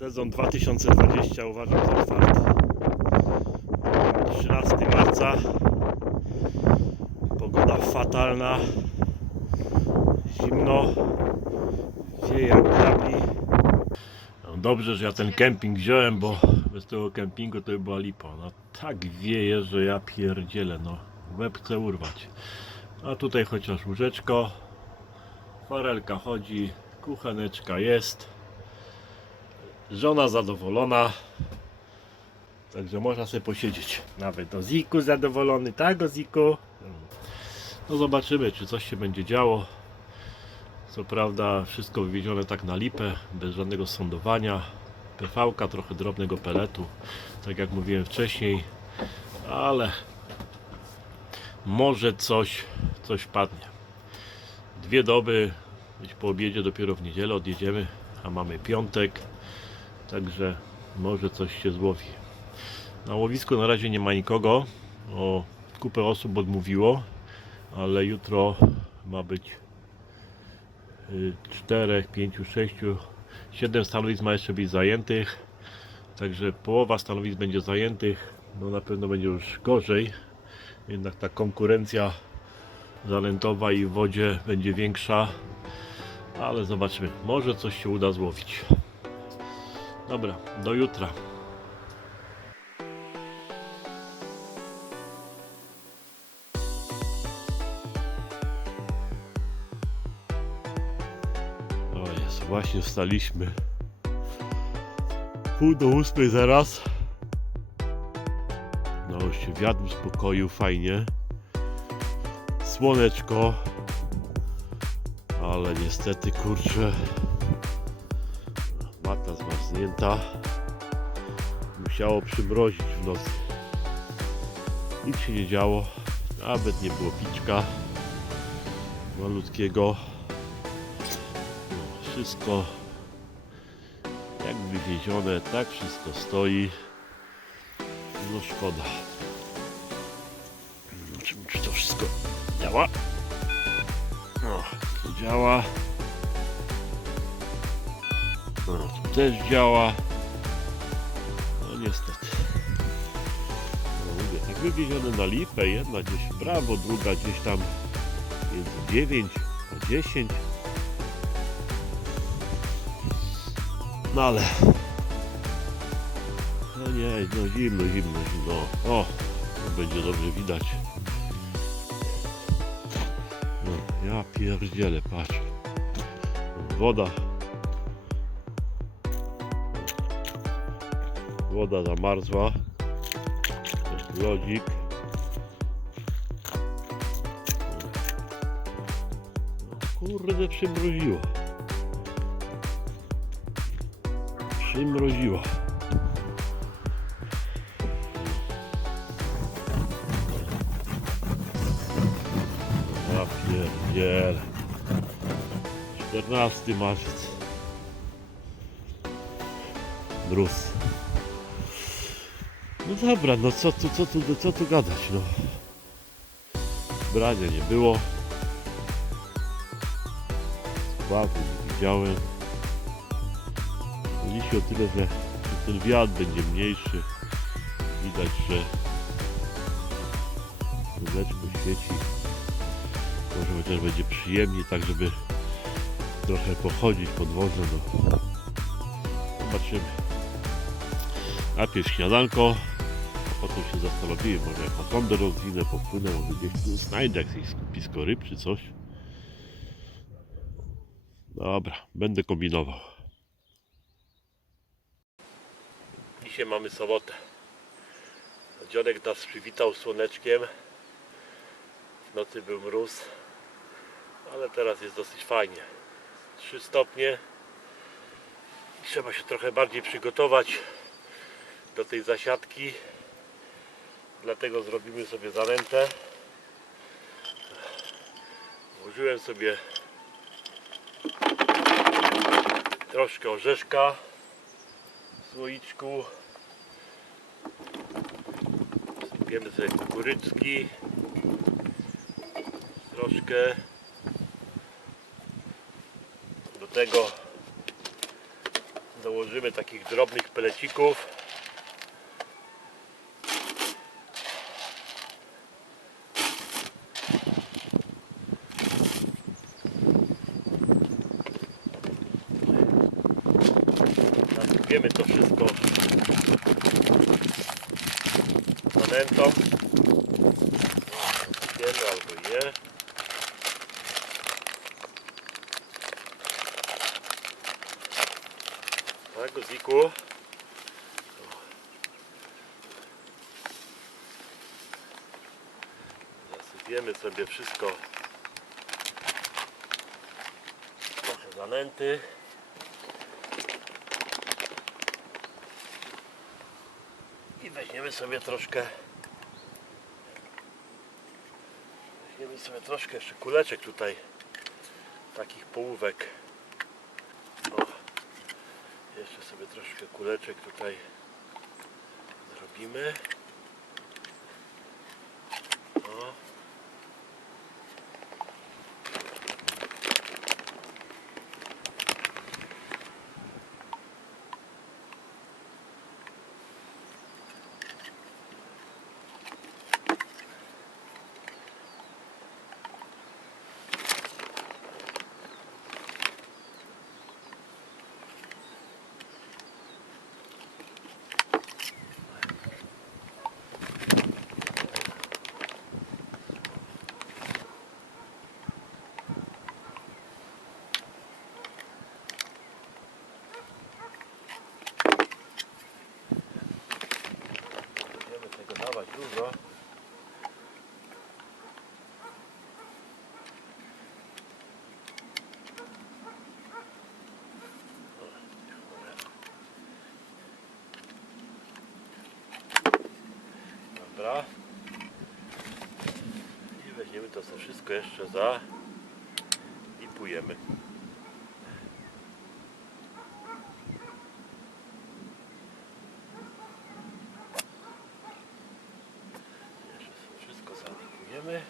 Sezon 2020 uważam za otwarty. 13 marca. Pogoda fatalna. Zimno. Wieje jak diabli. No dobrze, że ja ten kemping wziąłem, bo bez tego kempingu to by była lipa. No tak wieje, że ja pierdzielę, no. Łeb chcę urwać. A tutaj chociaż łóżeczko. Farelka chodzi, kucheneczka jest. Żona zadowolona. Także można sobie posiedzieć. Nawet Oziku zadowolony, tak Oziku? No zobaczymy, czy coś się będzie działo. Co prawda wszystko wywiezione tak na lipę, bez żadnego sądowania. PV-ka, trochę drobnego peletu, tak jak mówiłem wcześniej, ale może coś, coś padnie. Dwie doby, gdzieś po obiedzie dopiero w niedzielę odjedziemy, a mamy piątek, także może coś się złowi. Na łowisku na razie nie ma nikogo, o, kupę osób odmówiło, ale jutro ma być 4, 5, 6, 7 stanowisk ma jeszcze być zajętych. Także połowa stanowisk będzie zajętych. No na pewno będzie już gorzej. Jednak ta konkurencja zalętowa i w wodzie będzie większa. Ale zobaczymy. Może coś się uda złowić. Dobra, do jutra. O jest, właśnie wstaliśmy. Pół do ósmej zaraz. No już się wiatr uspokoił fajnie. Słoneczko. Ale niestety kurczę. Mata zmarznięta. Musiało przymrozić w nocy. Nic się nie działo. Nawet nie było piczka malutkiego. No, wszystko jak wywiezione, tak wszystko stoi. No szkoda. Zobaczymy, czy to wszystko działa. No, to działa. Też działa. No niestety. No mówię, tak wywiezione na lipę, jedna gdzieś w prawo, druga gdzieś tam między 9 a 10. No ale... No nie, no zimno, zimno, zimno. O, będzie dobrze widać. No, ja pierdzielę, patrz. Woda. Woda zamarzła. Lodzik. No, kurde, przymroziło. Przymroziło. Ja pierdzielę. 14 marzec. Mróz. No dobra, no co tu, co tu, co tu gadać, no. Brania nie było. Składu nie widziałem. Dziś o tyle, że ten wiatr będzie mniejszy. Widać, że słoneczko świeci. Może chociaż będzie przyjemniej, tak żeby trochę pochodzić po dworze. No. Zobaczymy. Najpierw śniadanko, potem się zastanowiłem, może jak sondę rozwinę, popłynę, może gdzieś tu znajdę jakieś skupisko ryb czy coś. Dobra, będę kombinował. Dzisiaj mamy sobotę. Dzionek nas przywitał słoneczkiem. W nocy był mróz, ale teraz jest dosyć fajnie. 3 stopnie. Trzeba się trochę bardziej przygotować do tej zasiadki. Dlatego zrobimy sobie zanętę. Włożyłem sobie troszkę orzeszka w słoiczku. Sypiemy sobie kukuryczki. Troszkę. Do tego założymy takich drobnych pelecików. Zasypiemy sobie wszystko trochę zanęty. I weźmiemy sobie troszkę weźmiemy sobie troszkę jeszcze kuleczek tutaj takich połówek. O. Jeszcze sobie troszkę kuleczek tutaj zrobimy. O. Będziemy tego dawać dużo. Dobra. I weźmiemy to sobie wszystko jeszcze za i pujemy. Jeszcze wszystko zalejemy.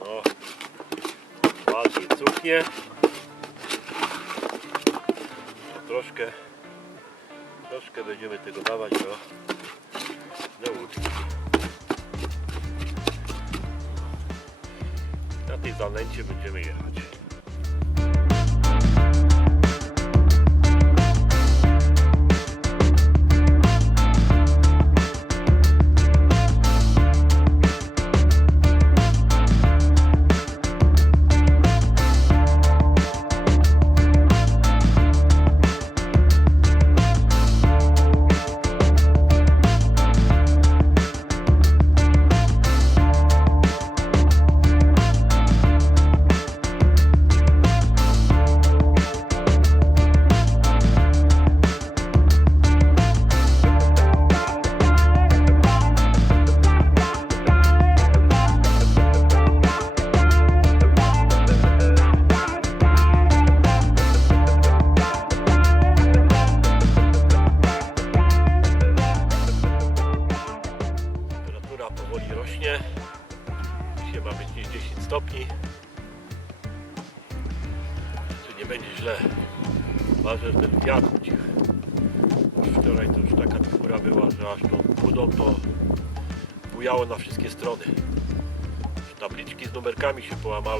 No, No, troszkę, troszkę będziemy tego dawać do, do łódki. Na tej zanęcie będziemy jechać.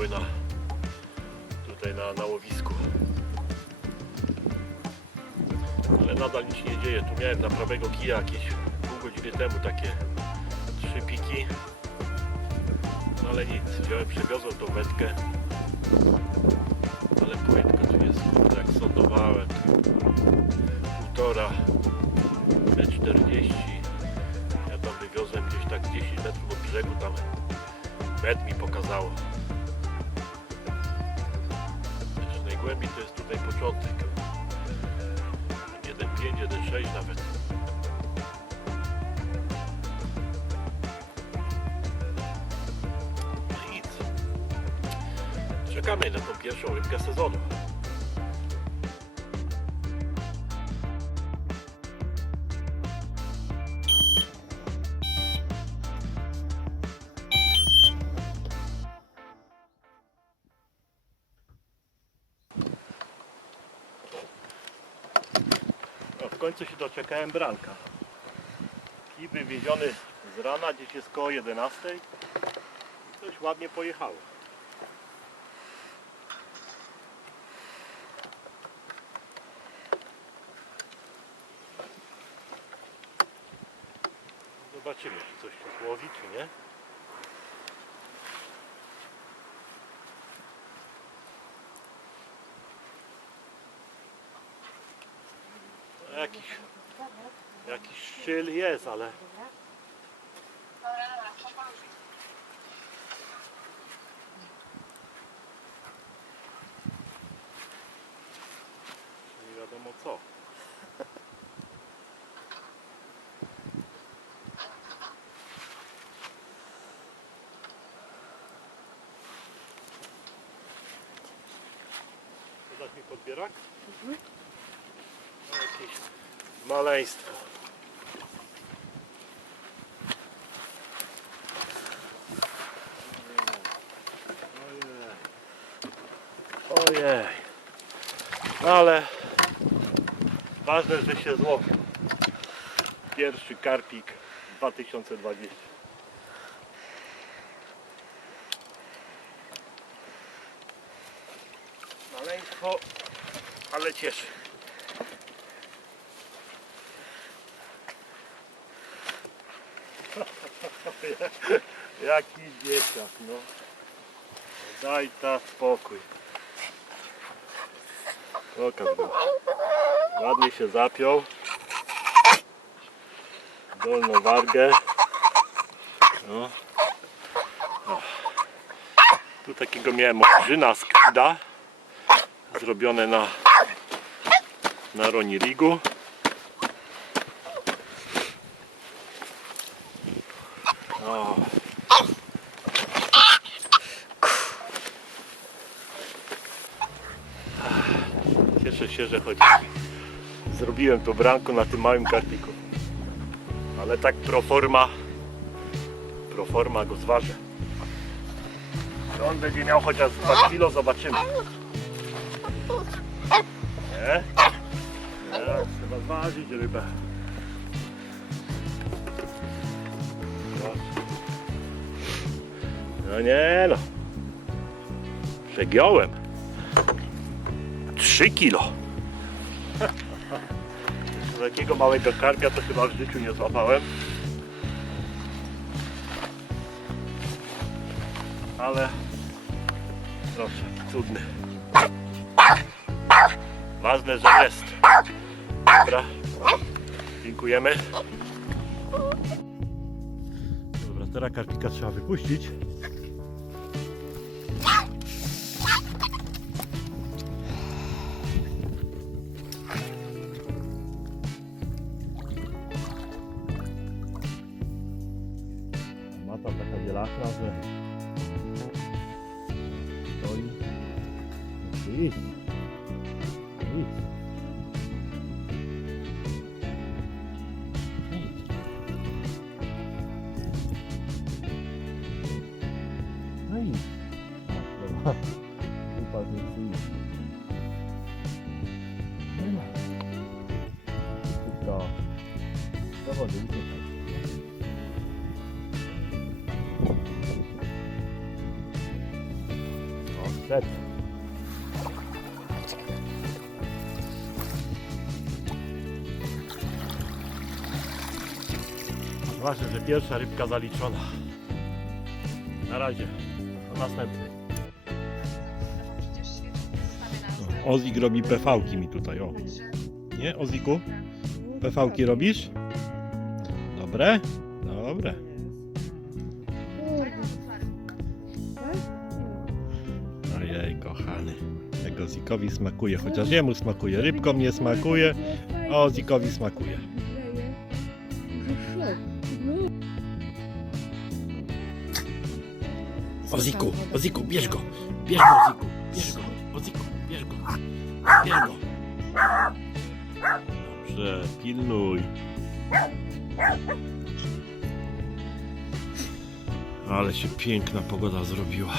Na tutaj na, na łowisku. Ale nadal nic nie dzieje. Tu miałem na prawego kija jakieś pół godziny temu takie trzy piki. No ale nic, wziąłem, przewiozłem tą wędkę. Ale płytka tu jest, jak sądowałem. Półtora, 40. Ja tam wywiozłem gdzieś tak 10 metrów od brzegu, tam metr mi pokazało. Najgłębiej to jest tutaj początek. przejść nawet. No i nic. Czekamy na tą pierwszą rybkę sezonu. Się doczekałem branka. I wywieziony z rana, gdzieś jest koło 11. I coś ładnie pojechało. Zobaczymy, czy coś tu złowi, czy nie. Szczyl jest, ale nie wiadomo co. Dać mi podbierak? No, jakieś maleństwo. Ojej. Ojej. No ale ważne, że się złowił. Pierwszy karpik 2020. Maleństwo, ale cieszy. Jaki dzieciak, no. Daj ta spokój. Go. Ładnie się zapiął. Dolną wargę. No. Tu takiego miałem olbrzyna skida. Zrobione na na Ronirigu. O. Cieszę się, że choć zrobiłem to branko na tym małym karpiku. Ale tak pro forma, pro forma go zważę. Czy on będzie miał chociaż 2 kilo, zobaczymy. Nie? Nie, trzeba zważyć rybę. No nie no. Przegiąłem. 3 kilo. Jeszcze Takiego małego karpia to chyba w życiu nie złapałem. Ale proszę, cudny. Ważne, że jest. Dobra. Dziękujemy. Dobra, teraz karpika trzeba wypuścić. É isso. Isso. Ważne, że pierwsza rybka zaliczona. Na razie. Do następnej. Ozik robi PV-ki mi tutaj, o. Nie, Oziku? PV-ki robisz? Dobre? Dobre. Ojej, kochany. Jak Ozikowi smakuje, chociaż jemu smakuje. Rybkom nie smakuje, O, Zikowi smakuje. Oziku, Oziku, bierz go! Bierz go, Oziku! Bierz go! Oziku, bierz go! Bierz go! Dobrze, pilnuj. Ale się piękna pogoda zrobiła.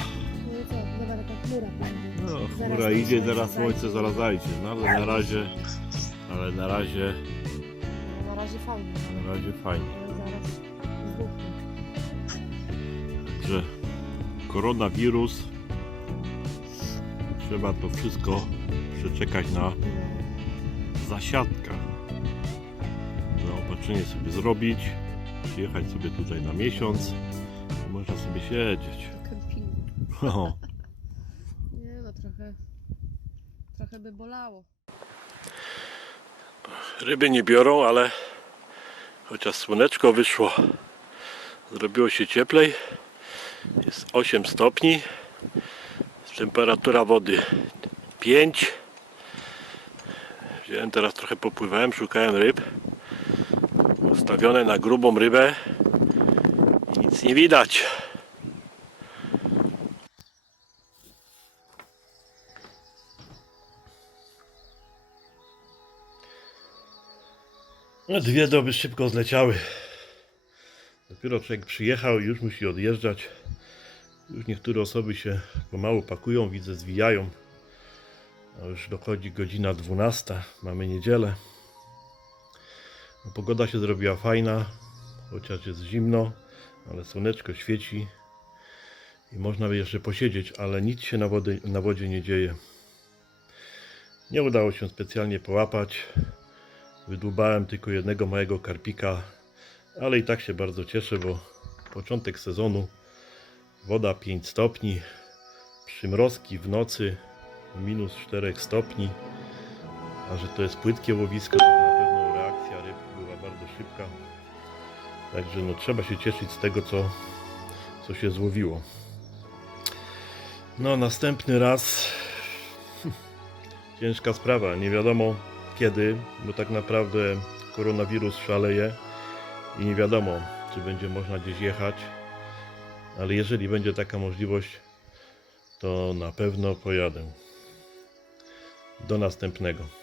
No, chmura idzie, zaraz słońce zaraz zajdzie. No ale na razie, ale na razie, Na razie fajnie, na razie fajnie. Że koronawirus trzeba to wszystko przeczekać na zasiadkach. Zaopatrzenie sobie zrobić, przyjechać sobie tutaj na miesiąc i można sobie siedzieć. Kempingu. O, Nie no, trochę, trochę by bolało. ryby nie biorą, ale chociaż słoneczko wyszło, zrobiło się cieplej. Jest 8 stopni. Temperatura wody 5. Wziąłem teraz trochę popływałem, szukałem ryb. Ustawione na grubą rybę. I nic nie widać. No, dwie doby szybko zleciały. Dopiero człowiek przyjechał i już musi odjeżdżać. Już niektóre osoby się pomału pakują, widzę, zwijają. A już dochodzi godzina 12, mamy niedzielę. No, pogoda się zrobiła fajna, chociaż jest zimno, ale słoneczko świeci i można by jeszcze posiedzieć, ale nic się na, na wodzie nie dzieje. Nie udało się specjalnie połapać. Wydłubałem tylko jednego małego karpika, ale i tak się bardzo cieszę, bo początek sezonu, woda 5 stopni, przymrozki w nocy minus 4 stopni, a że to jest płytkie łowisko, to na pewno reakcja ryb była bardzo szybka. Także no, trzeba się cieszyć z tego, co, co się złowiło. No, następny raz ciężka sprawa, nie wiadomo kiedy, bo tak naprawdę koronawirus szaleje i nie wiadomo, czy będzie można gdzieś jechać, ale jeżeli będzie taka możliwość, to na pewno pojadę. Do następnego.